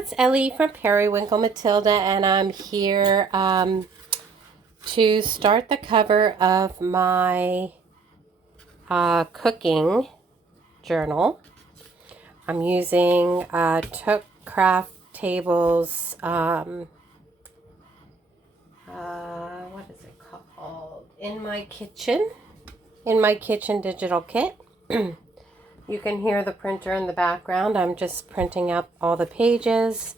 it's Ellie from Periwinkle Matilda, and I'm here to start the cover of my cooking journal. I'm using CraftTable's, what is it called? In My Kitchen digital kit. You can hear the printer in the background. I'm just printing out all the pages,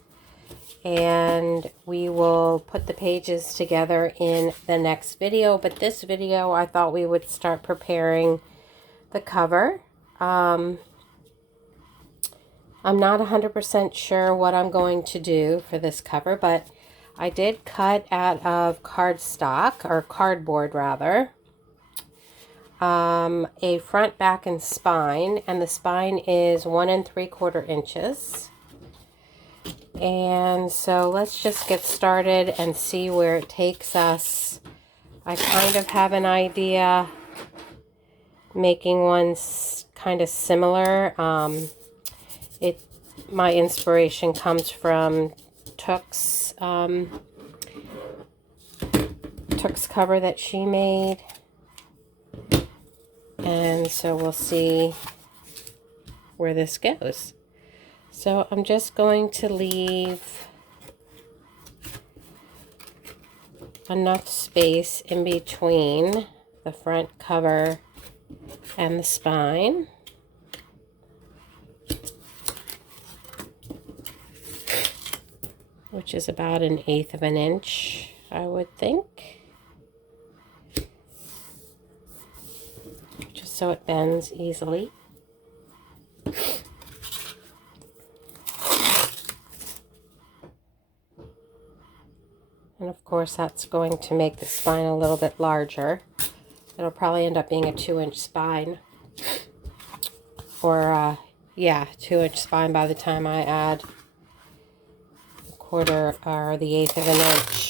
and we will put the pages together in the next video. But this video, I thought we would start preparing the cover. I'm not 100% sure what I'm going to do for this cover, but I did cut out of cardstock, or cardboard rather, a front, back, and spine, and the spine is 1 3/4 inches. And so let's just get started and see where it takes us. I kind of have an idea making one kind of similar. My inspiration comes from Took's cover that she made. And so we'll see where this goes. So I'm just going to leave enough space in between the front cover and the spine. Which is about 1/8 of an inch, I would think. Just so it bends easily. And of course that's going to make the spine a little bit larger. It'll probably end up being a 2-inch spine. Or, yeah, 2-inch spine by the time I add a 1/4 or the 1/8 of an inch.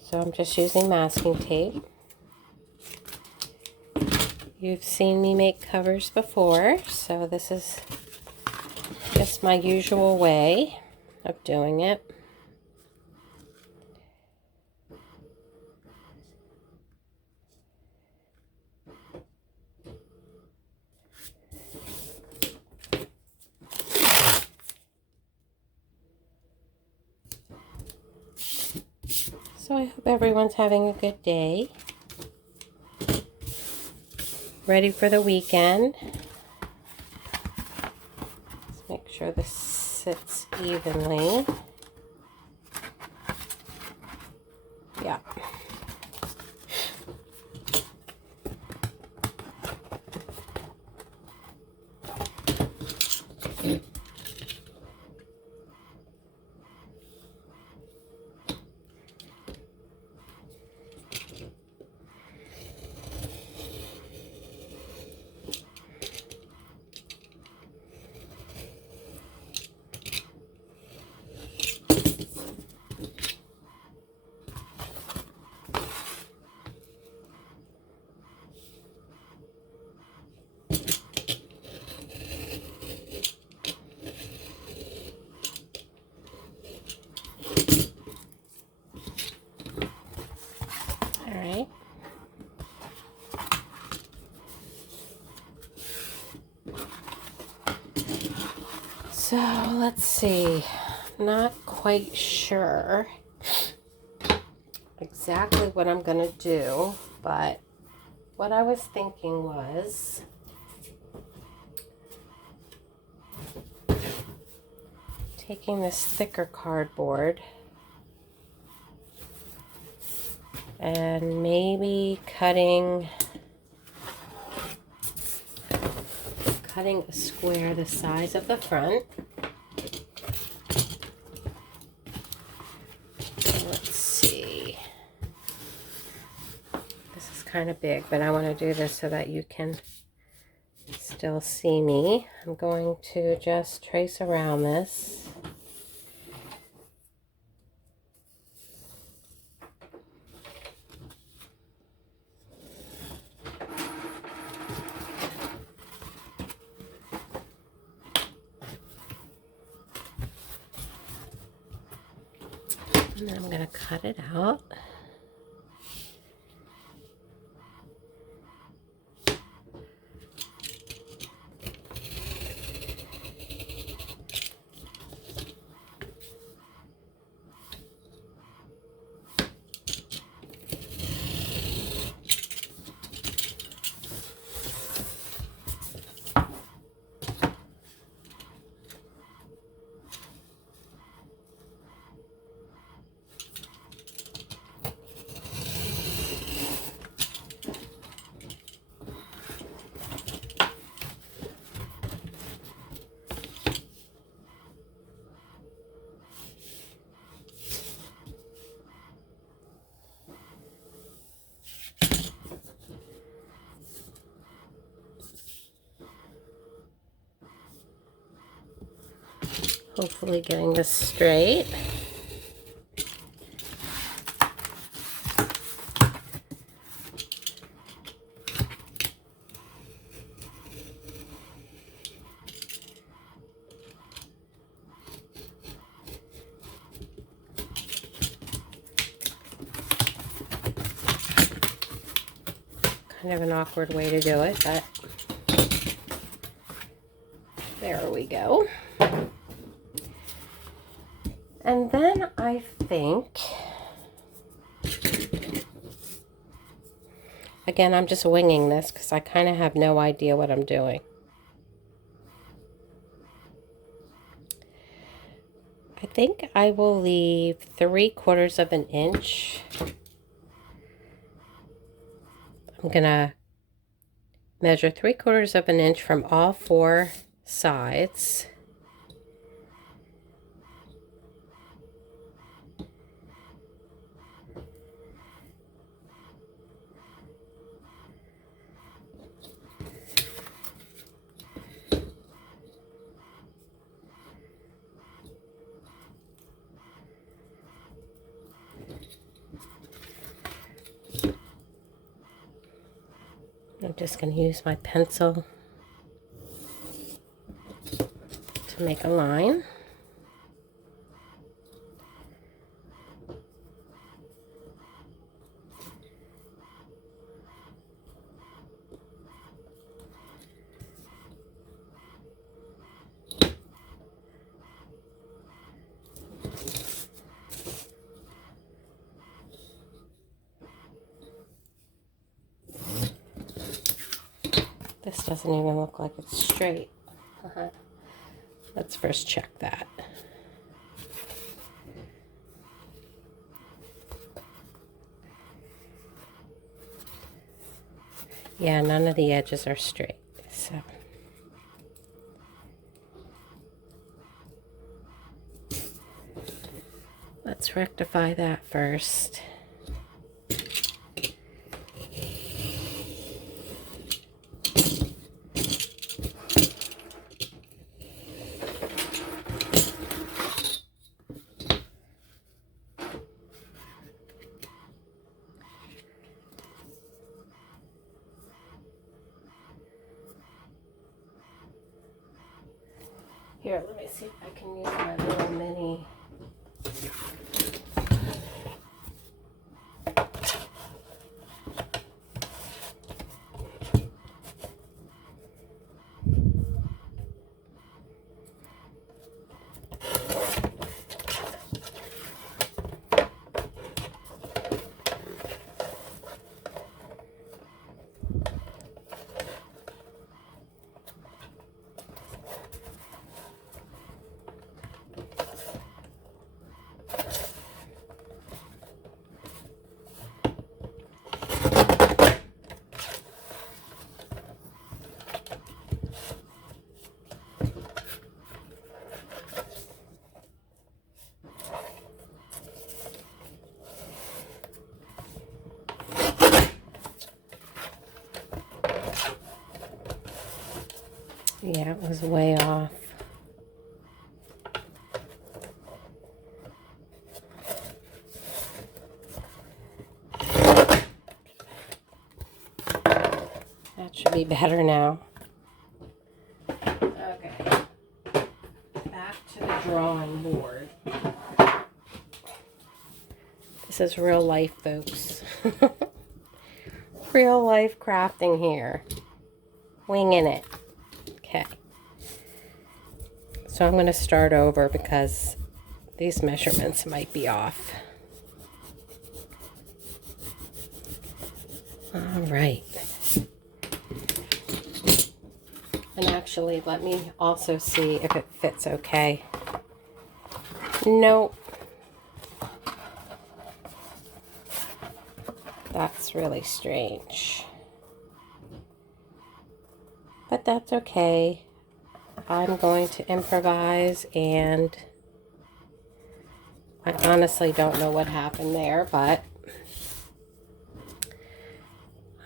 So I'm just using masking tape. You've seen me make covers before, so this is just my usual way of doing it. So I hope everyone's having a good day. Ready for the weekend. Let's make sure this sits evenly. Yeah. Alright. So let's see. Not quite sure exactly what I'm going to do, but what I was thinking was taking this thicker cardboard and maybe cutting a square the size of the front. Let's see. This is kind of big, but I want to do this so that you can still see me. I'm going to just trace around this. And then I'm going to cut it out. Hopefully getting this straight. Kind of an awkward way to do it, but there we go. And then I think, again, I'm just winging this because I kind of have no idea what I'm doing. I think I will leave 3/4 of an inch. I'm gonna measure 3/4 of an inch from all 4 sides. I'm just going to use my pencil to make a line. This doesn't even look like it's straight. Let's first check that. Yeah, none of the edges are straight, so. Let's rectify that first. Here, let me see if I can use my little mini. Yeah, it was way off. That should be better now. Okay. Back to the drawing board. This is real life, folks. Real life crafting here. Winging it. Okay. So I'm going to start over because these measurements might be off. All right. And actually, let me also see if it fits okay. Nope. That's really strange. But that's okay. I'm going to improvise, and I honestly don't know what happened there, but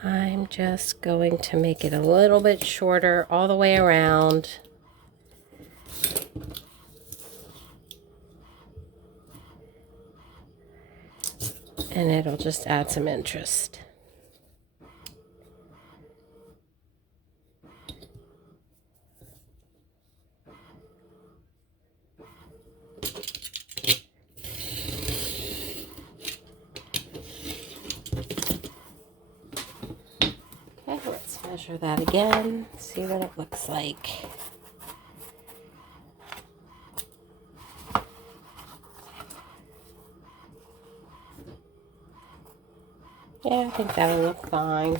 I'm just going to make it a little bit shorter all the way around. And it'll just add some interest. Okay, let's measure that again, see what it looks like. Yeah, I think that'll look fine.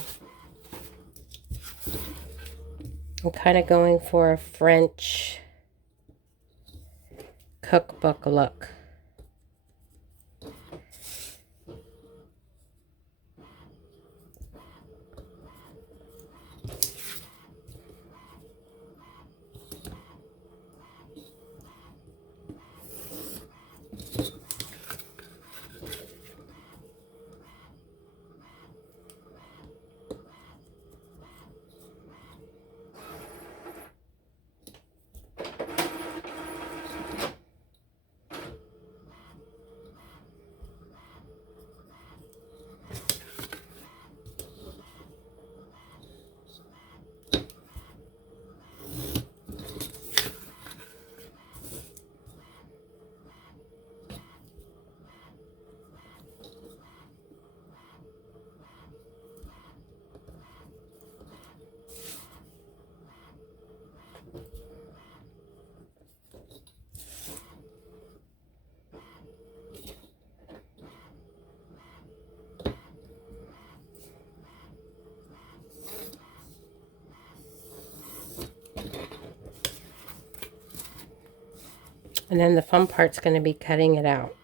I'm kind of going for a French cookbook look. And then the fun part's going to be cutting it out,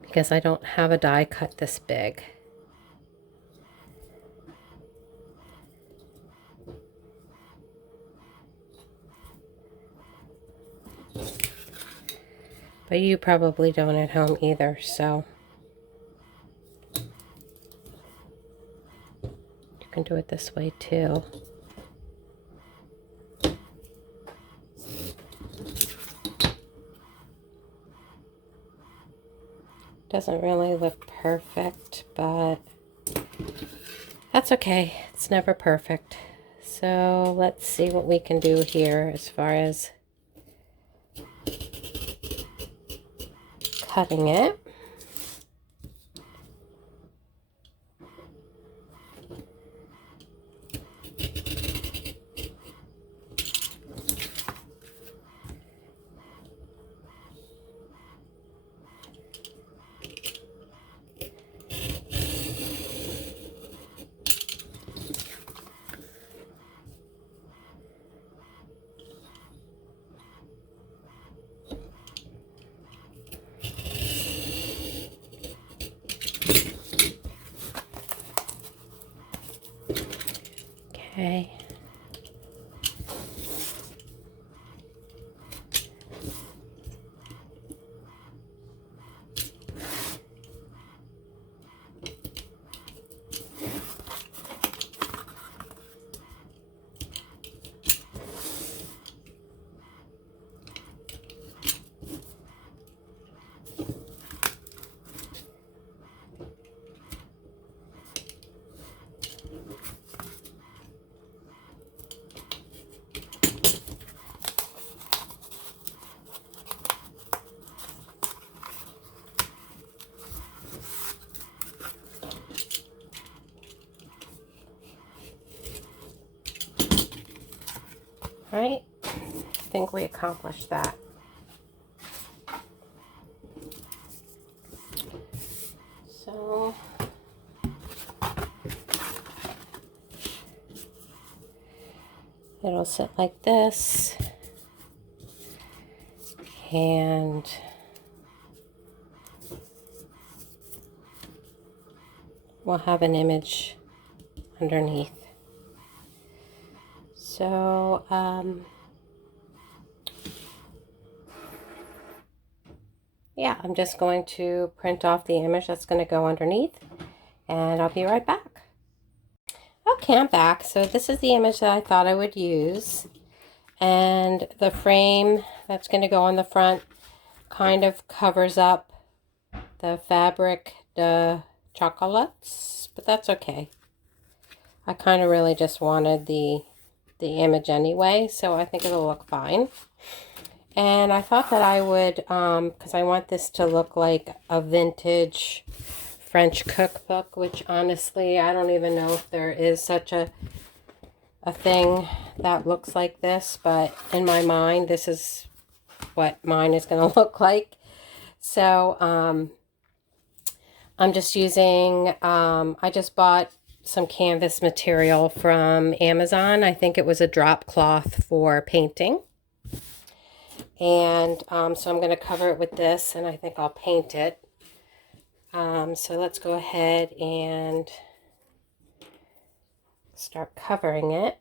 because I don't have a die cut this big. But you probably don't at home either, so you can do it this way too. Doesn't really look perfect, but that's okay. It's never perfect. So let's see what we can do here as far as cutting it. Okay. right, I think we accomplished that. So it'll sit like this, and we'll have an image underneath. So yeah, I'm just going to print off the image that's going to go underneath, and I'll be right back. Okay, I'm back. So this is the image that I thought I would use, and the frame that's going to go on the front kind of covers up the fabric, the chocolates, but that's okay. I kind of really just wanted the image anyway, so I think it'll look fine. And I thought that I would, because I want this to look like a vintage French cookbook, which honestly, I don't even know if there is such a thing that looks like this, but in my mind, this is what mine is going to look like. So, I'm just using, I just bought some canvas material from Amazon. I think it was a drop cloth for painting. And so I'm going to cover it with this, and I think I'll paint it. So let's go ahead and start covering it.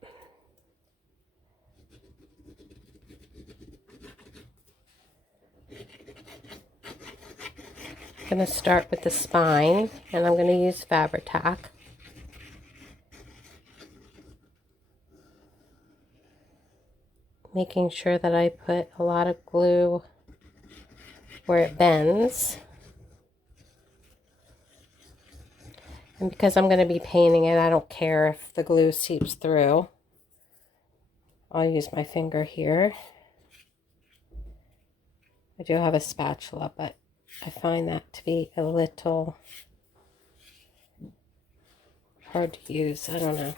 I'm going to start with the spine, and I'm going to use Fabri-Tac. Making sure that I put a lot of glue where it bends. And because I'm going to be painting it, I don't care if the glue seeps through. I'll use my finger here. I do have a spatula, but I find that to be a little hard to use. I don't know.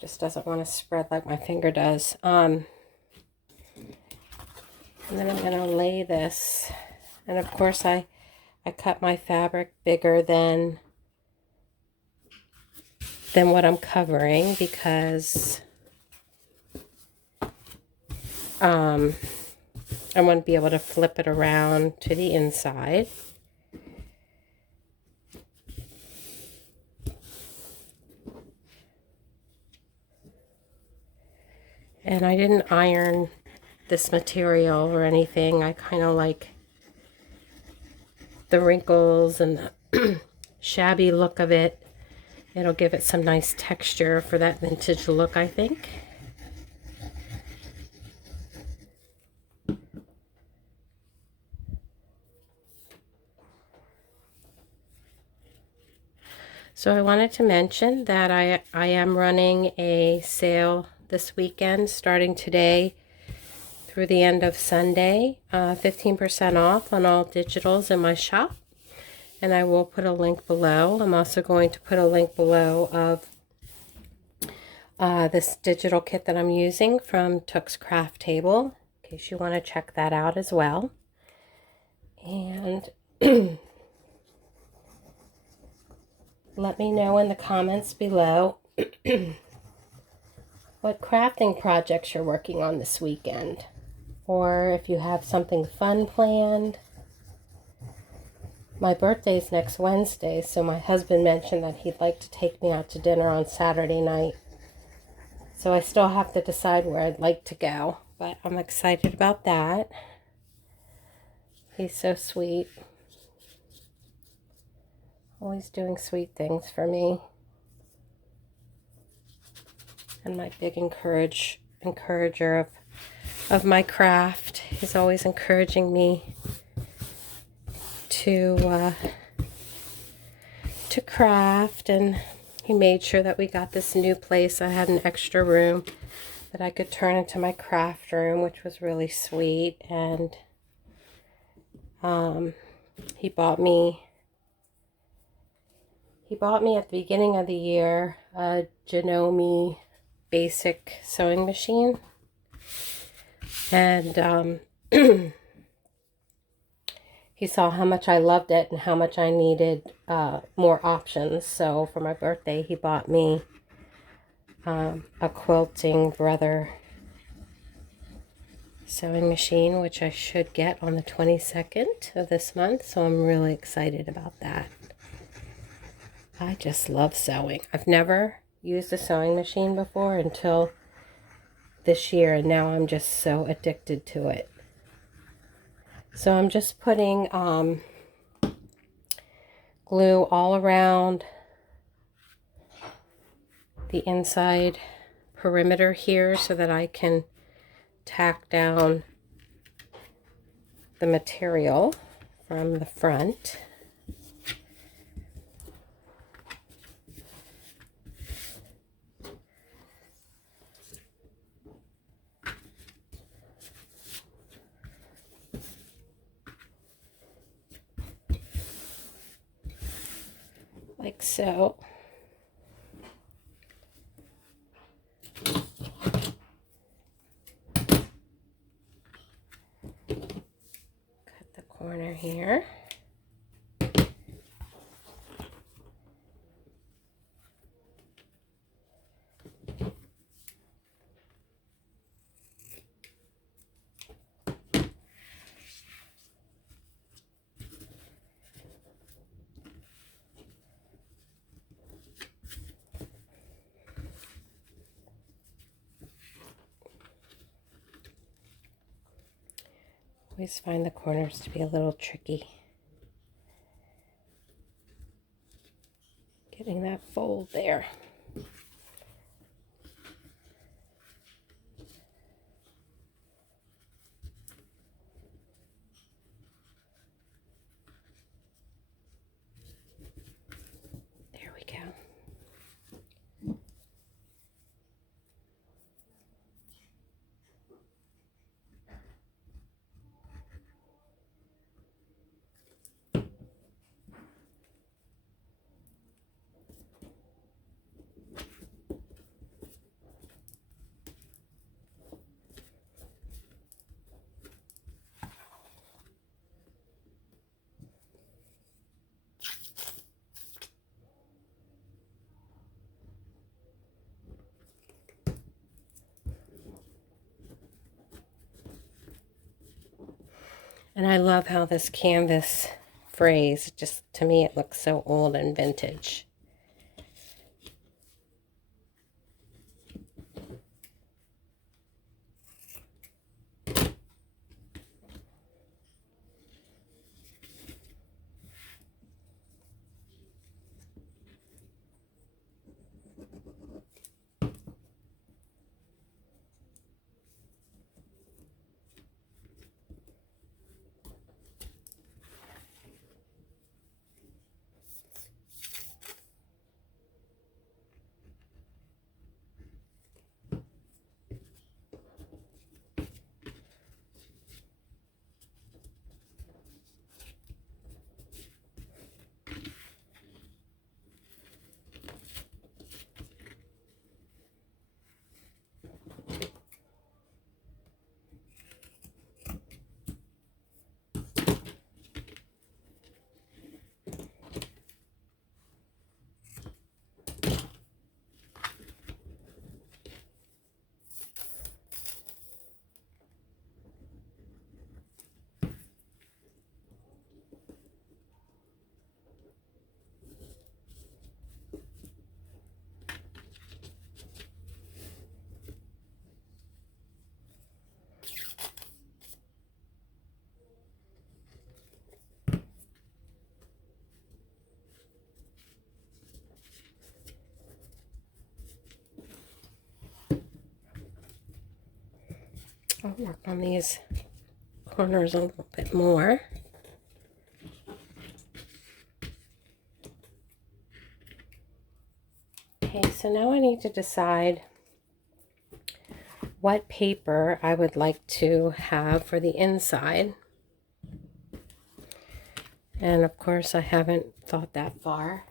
Just doesn't want to spread like my finger does. And then I'm going to lay this. And of course I cut my fabric bigger than what I'm covering, because I want to be able to flip it around to the inside. And I didn't iron this material or anything. I kind of like the wrinkles and the shabby look of it. It'll give it some nice texture for that vintage look, I think. So I wanted to mention that I am running a sale this weekend, starting today through the end of Sunday, 15% off on all digitals in my shop. And I will put a link below. I'm also going to put a link below of this digital kit that I'm using from Took's CraftTable, in case you want to check that out as well. And let me know in the comments below what crafting projects you're working on this weekend, or if you have something fun planned. My birthday's next Wednesday, so my husband mentioned that he'd like to take me out to dinner on Saturday night. So I still have to decide where I'd like to go, but I'm excited about that. He's so sweet. Always doing sweet things for me. And my big encourager of my craft. He's always encouraging me to craft, and he made sure that we got this new place. I had an extra room that I could turn into my craft room, which was really sweet. And he bought me at the beginning of the year a Janome basic sewing machine. And he saw how much I loved it and how much I needed more options. So for my birthday, he bought me a Quilting Brother sewing machine, which I should get on the 22nd of this month. So I'm really excited about that. I just love sewing. I've never used a sewing machine before until this year, and now I'm just so addicted to it. So I'm just putting glue all around the inside perimeter here so that I can tack down the material from the front. Like so. Cut the corner here. Always find the corners to be a little tricky. Getting that fold there. There we go. And I love how this canvas frays, just to me it looks so old and vintage. I'll work on these corners a little bit more. Okay, so now I need to decide what paper I would like to have for the inside. And of course I haven't thought that far.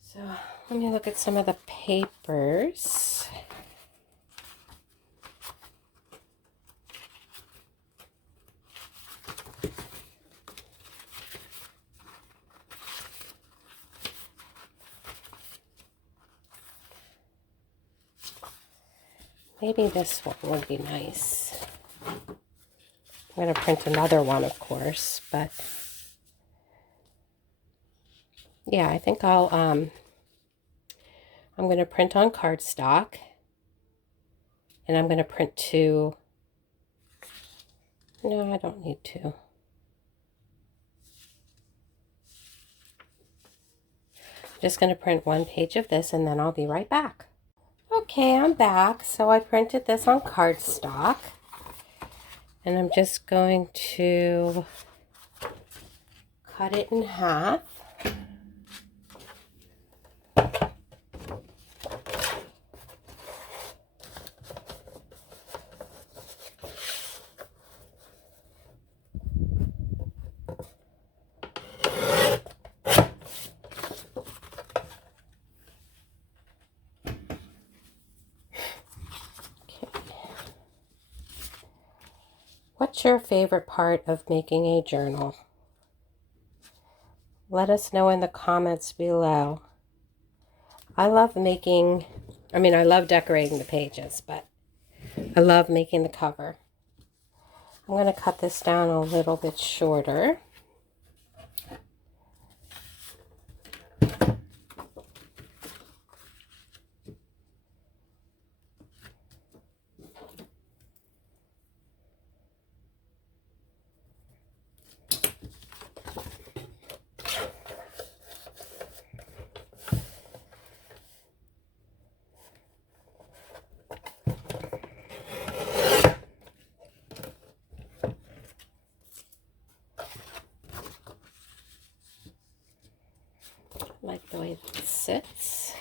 So Let me look at some of the papers. Maybe this one would be nice. I'm going to print another one, of course, but yeah, I think I'm going to print on cardstock, and I'm going to print two. No, I don't need two. I'm just going to print one page of this, and then I'll be right back. Okay, I'm back. So I printed this on cardstock, and I'm just going to cut it in half. What's your favorite part of making a journal? Let us know in the comments below. I love I love decorating the pages, but I love making the cover. I'm going to cut this down a little bit shorter. Like the way that sits.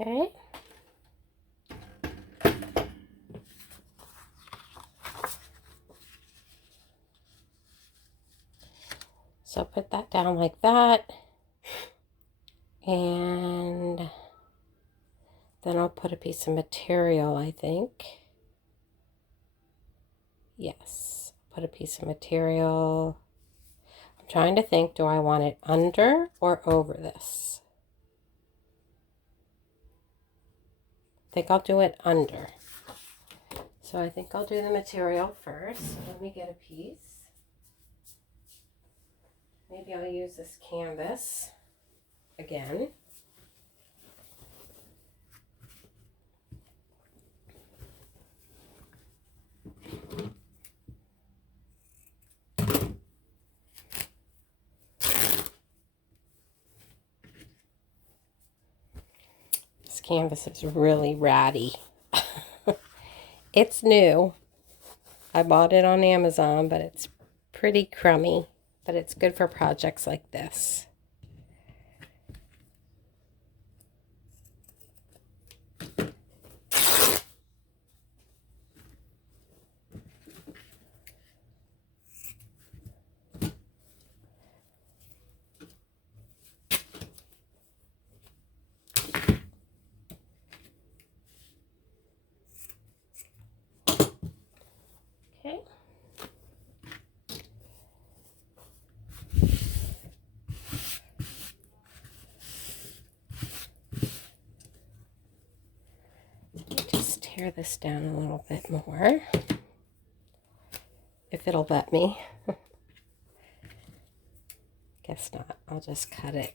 Okay. So put that down like that, and then I'll put a piece of material, I think. Yes, put a piece of material. I'm trying to think, do I want it under or over this? I think I'll do it under. So I think I'll do the material first. Let me get a piece. Maybe I'll use this canvas again. This canvas is really ratty. It's new. I bought it on Amazon, but it's pretty crummy. But it's good for projects like this. Okay. Just tear this down a little bit more, if it'll let me. Guess not. I'll just cut it.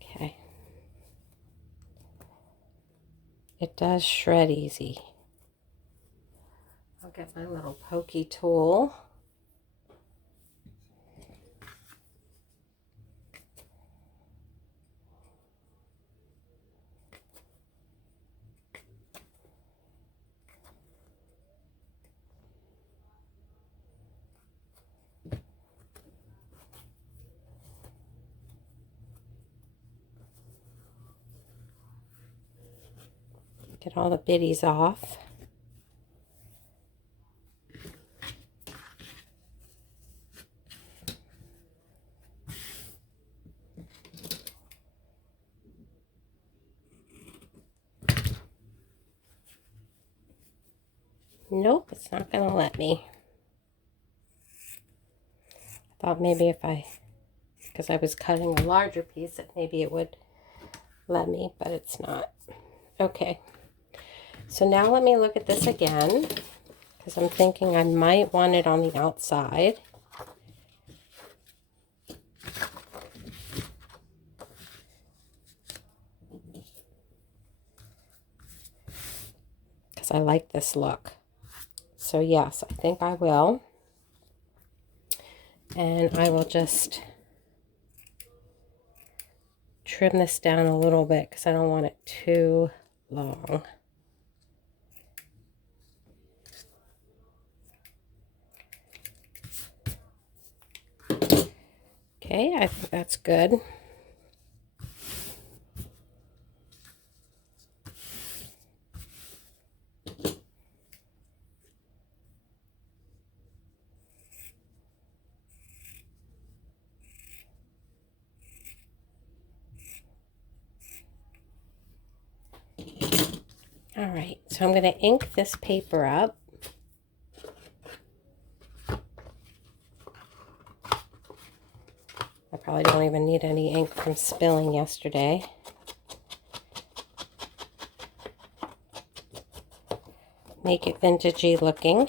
Okay. It does shred easy. I'll get my little pokey tool. Get all the biddies off. Nope, it's not going to let me. I thought maybe because I was cutting a larger piece, that maybe it would let me, but it's not. Okay, so now let me look at this again, because I'm thinking I might want it on the outside. Because I like this look. So yes, I think I will. And I will just trim this down a little bit because I don't want it too long. Okay, I think that's good. All right, so I'm going to ink this paper up. I probably don't even need any ink from spilling yesterday. Make it vintagey looking.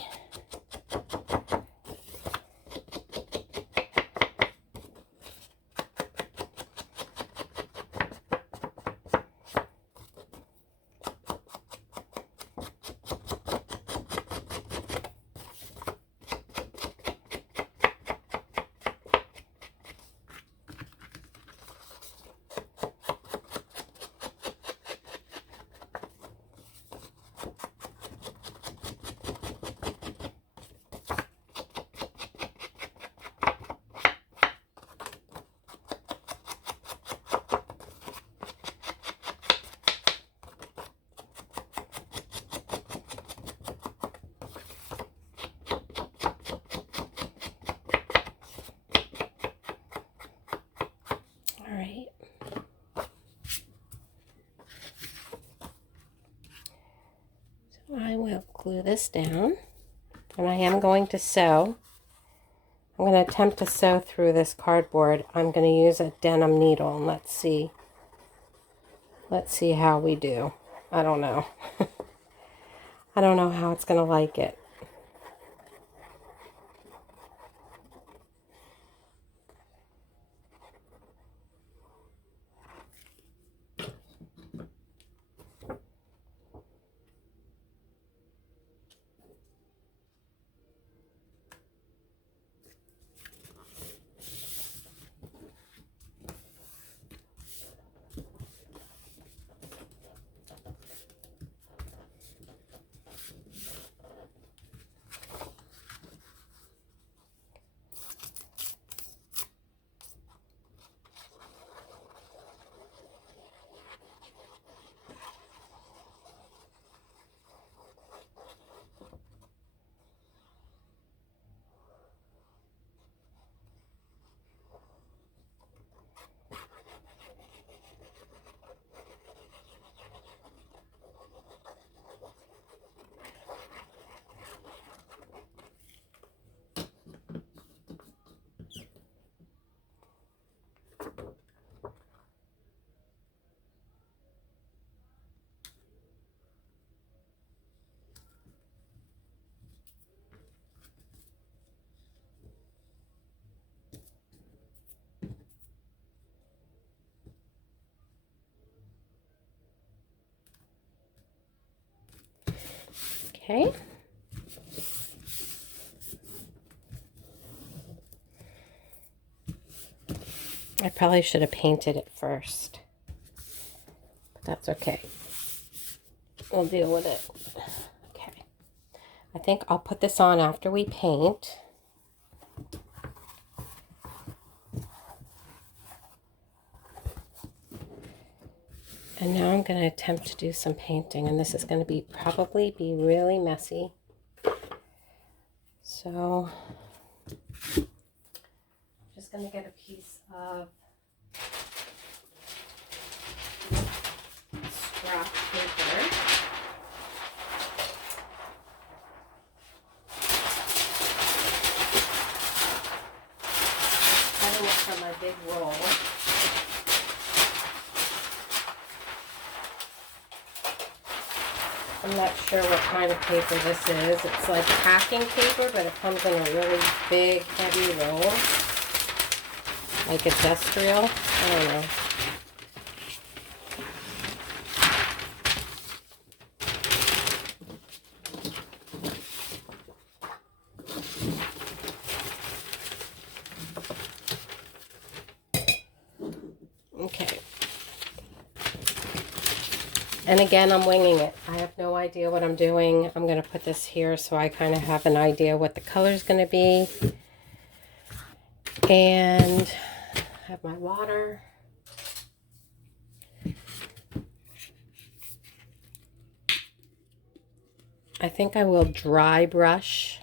All right. So I will glue this down, and I am going to sew. I'm going to attempt to sew through this cardboard. I'm going to use a denim needle, and let's see how we do. I don't know. I don't know how it's going to like it. Okay. I probably should have painted it first, but that's okay. We'll deal with it. Okay. I think I'll put this on after we paint. And now I'm going to attempt to do some painting, and this is going to probably be really messy. So I'm just going to get a piece of scrap paper. Cutting it from my big roll. I'm not sure what kind of paper this is. It's like packing paper, but it comes in a really big, heavy roll. Like industrial. I don't know. Okay. And again, I'm winging it. I have no idea what I'm doing. I'm going to put this here so I kind of have an idea what the color is going to be. And I have my water. I think I will dry brush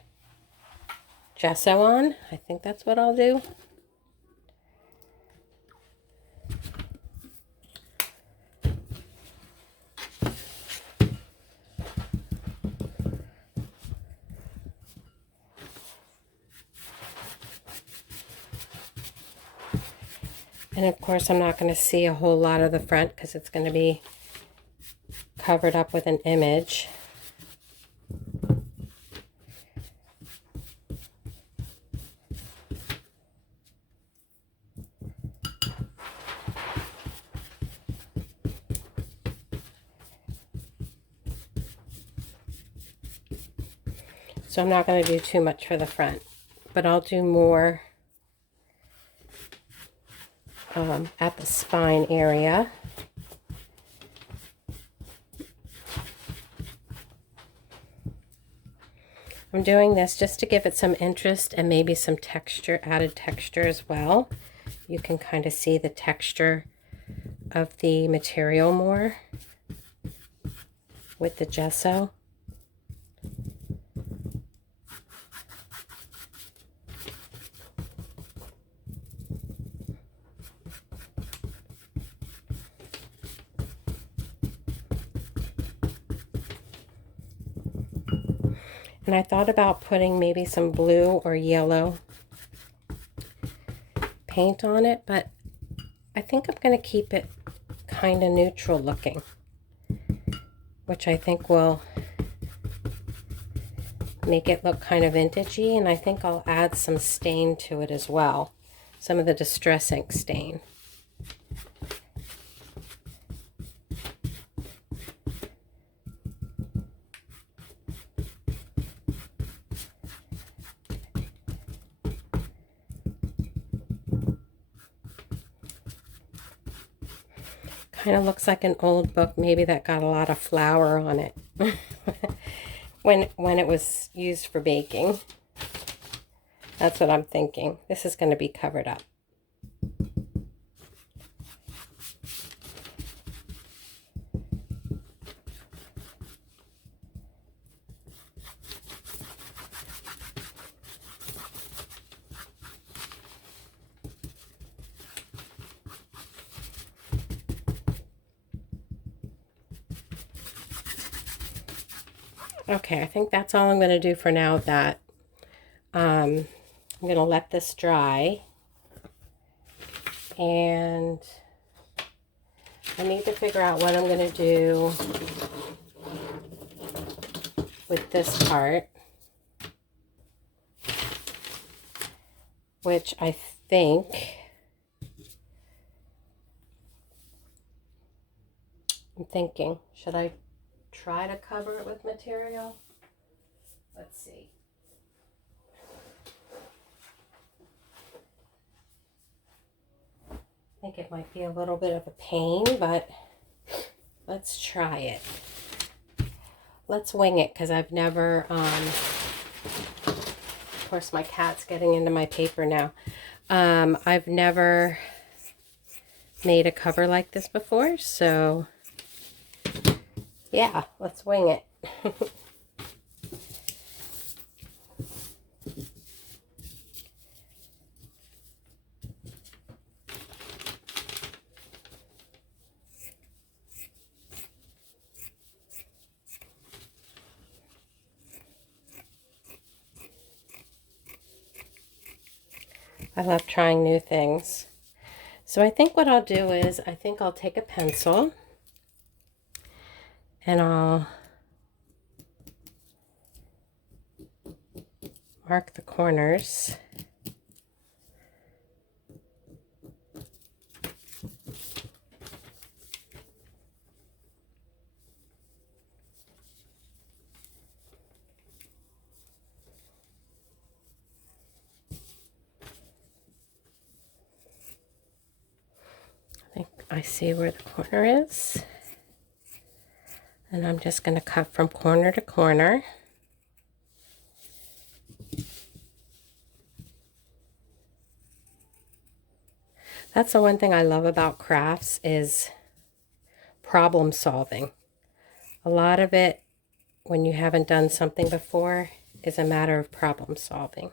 gesso on. I think that's what I'll do. And of course, I'm not going to see a whole lot of the front because it's going to be covered up with an image. So I'm not going to do too much for the front, but I'll do more at the spine area. I'm doing this just to give it some interest and maybe some texture, added texture as well. You can kind of see the texture of the material more with the gesso. And I thought about putting maybe some blue or yellow paint on it, but I think I'm going to keep it kind of neutral looking, which I think will make it look kind of vintagey, and I think I'll add some stain to it as well, some of the Distress ink stain. Kind of looks like an old book, maybe that got a lot of flour on it when it was used for baking. That's what I'm thinking. This is going to be covered up. Okay, I think that's all I'm going to do for now with that. I'm going to let this dry. And I need to figure out what I'm going to do with this part, which I think I'm thinking, should I try to cover it with material? Let's see. I think it might be a little bit of a pain, but let's try it. Let's wing it, because I've never, of course my cat's getting into my paper now. I've never made a cover like this before, so Yeah, let's wing it. I love trying new things. So I think what I'll do is, I think I'll take a pencil and I'll mark the corners. I think I see where the corner is. And I'm just going to cut from corner to corner. That's the one thing I love about crafts is problem solving. A lot of it, when you haven't done something before, is a matter of problem solving.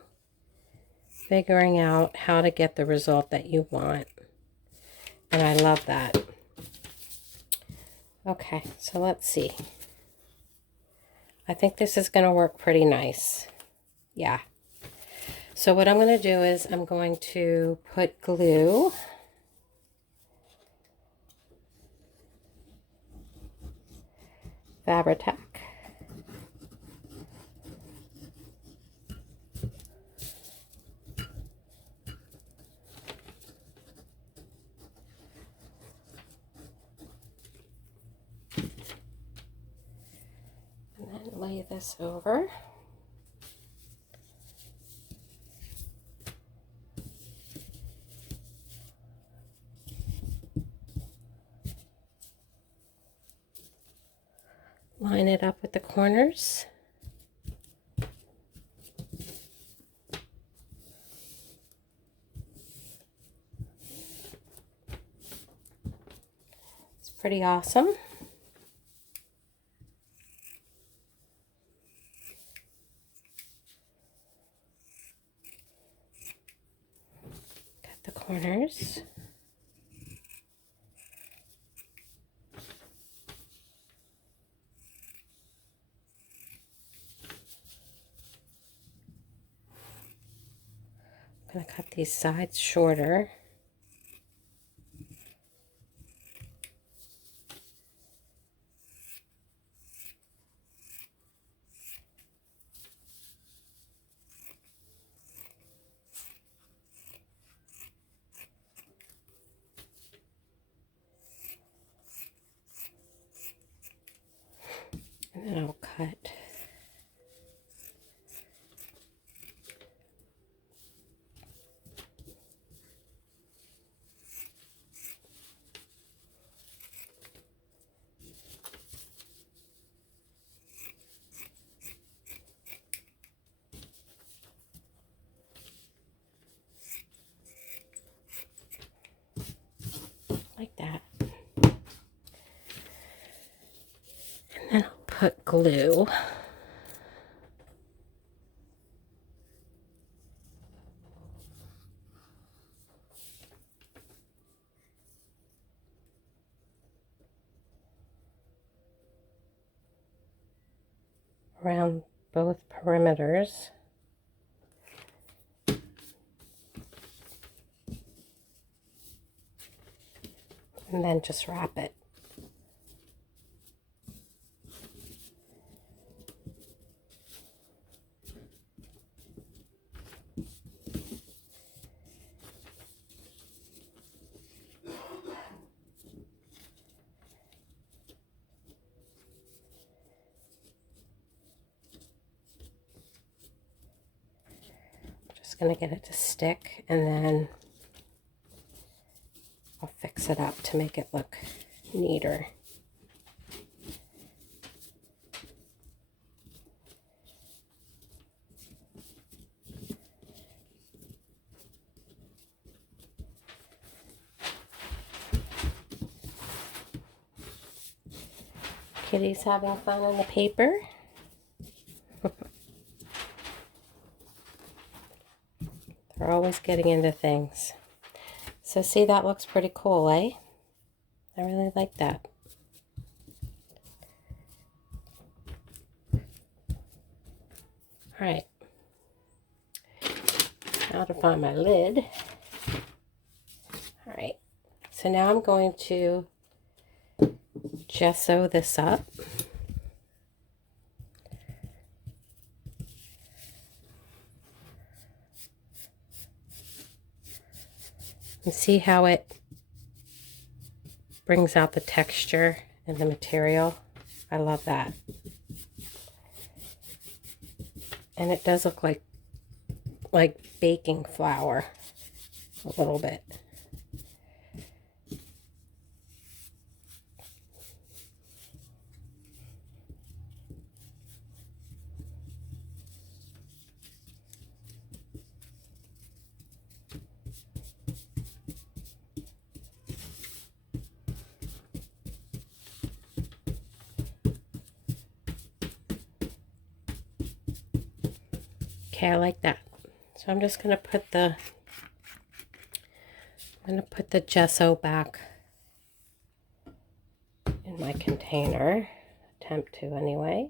Figuring out how to get the result that you want. And I love that. Okay, so let's see. I think this is going to work pretty nice. Yeah. So what I'm going to do is I'm going to put glue Fabri-Tac. And then lay this over. Line it up with the corners. It's pretty awesome. Cut the corners. I'm going to cut these sides shorter. And then I'll cut like that. And then I'll put glue around both perimeters. And then just wrap it. Just going to get it to stick, and then I'll fix it up to make it look neater. Kitty's having fun in the paper. They're always getting into things. So see, that looks pretty cool, eh? I really like that. All right. Now to find my lid. All right. So now I'm going to gesso this up. And see how it brings out the texture and the material. I love that. And it does look like baking flour a little bit. Okay, I like that. So I'm just going to put the gesso back in my container. Attempt to anyway.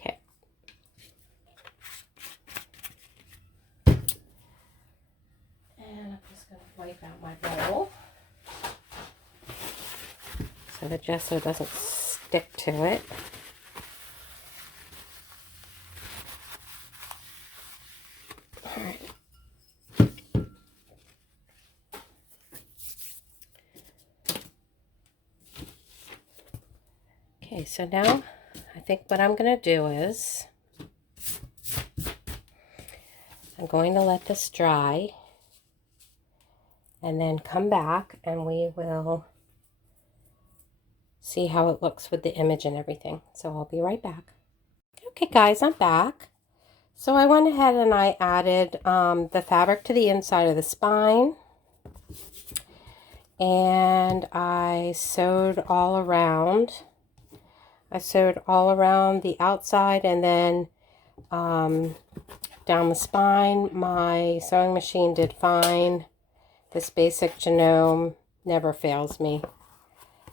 Okay. And I'm just going to wipe out my bowl so the gesso doesn't stick to it. All right. Okay, so now I think what I'm going to do is I'm going to let this dry and then come back and we will see how it looks with the image and everything. So I'll be right back. Okay guys, I'm back. So I went ahead and I added the fabric to the inside of the spine, and I sewed all around. I sewed all around the outside and then down the spine. My sewing machine did fine. This basic genome never fails me.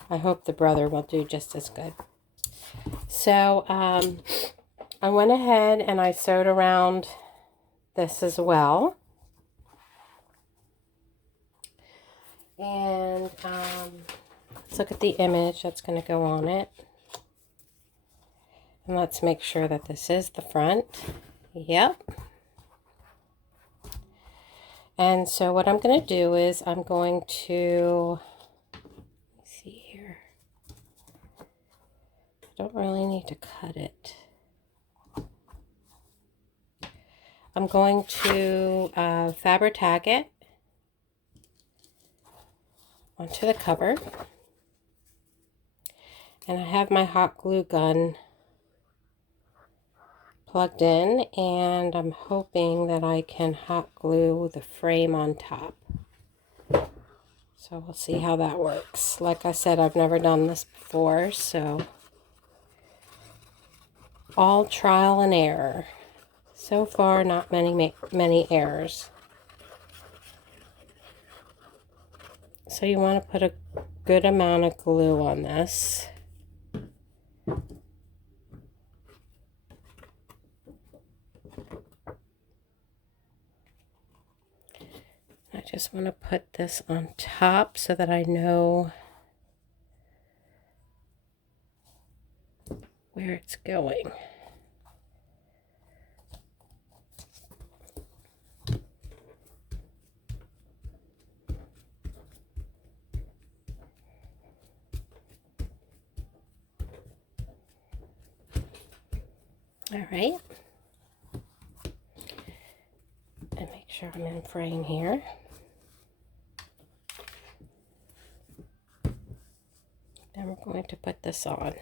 I hope the brother will do just as good. So I went ahead and I sewed around this as well. And let's look at the image that's going to go on it. And let's make sure that this is the front. Yep. And so what I'm going to do is I'm going to, let's see here. I don't really need to cut it. I'm going to fabric tag it onto the cover. And I have my hot glue gun plugged in, and I'm hoping that I can hot glue the frame on top. So we'll see how that works. Like I said, I've never done this before, so all trial and error. So far, not many errors. So you want to put a good amount of glue on this. I just want to put this on top so that I know where it's going. All right. And make sure I'm in frame here. Then we're going to put this on.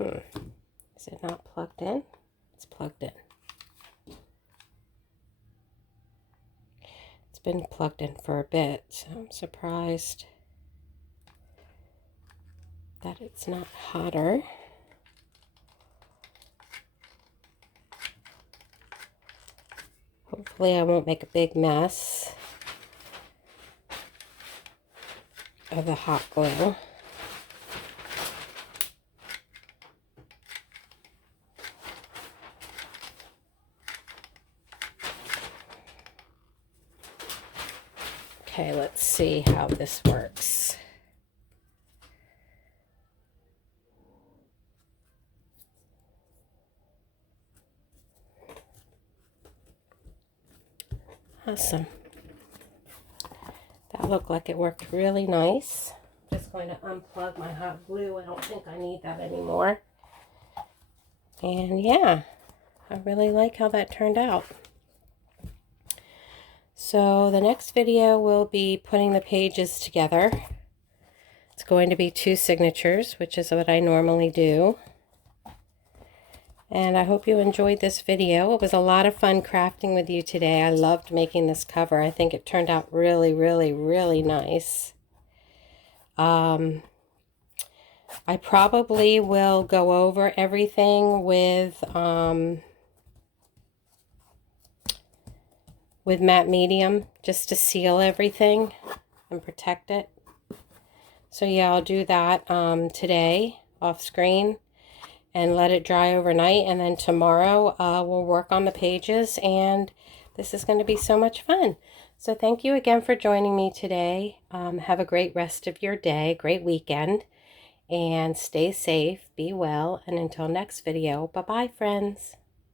Is it not plugged in? It's plugged in. It's been plugged in for a bit, so I'm surprised that it's not hotter. Hopefully I won't make a big mess of the hot glue. Okay, let's see how this works. Awesome. That looked like it worked really nice. I'm just going to unplug my hot glue. I don't think I need that anymore. And yeah, I really like how that turned out. So the next video will be putting the pages together. It's going to be 2 signatures, which is what I normally do. And I hope you enjoyed this video. It was a lot of fun crafting with you today. I loved making this cover. I think it turned out really, really, really nice. I probably will go over everything with matte medium just to seal everything and protect it. So yeah, I'll do that today off screen and let it dry overnight, and then tomorrow we'll work on the pages, and this is going to be so much fun. So thank you again for joining me today. Have a great rest of your day, great weekend, and stay safe, be well, and until next video, bye-bye friends.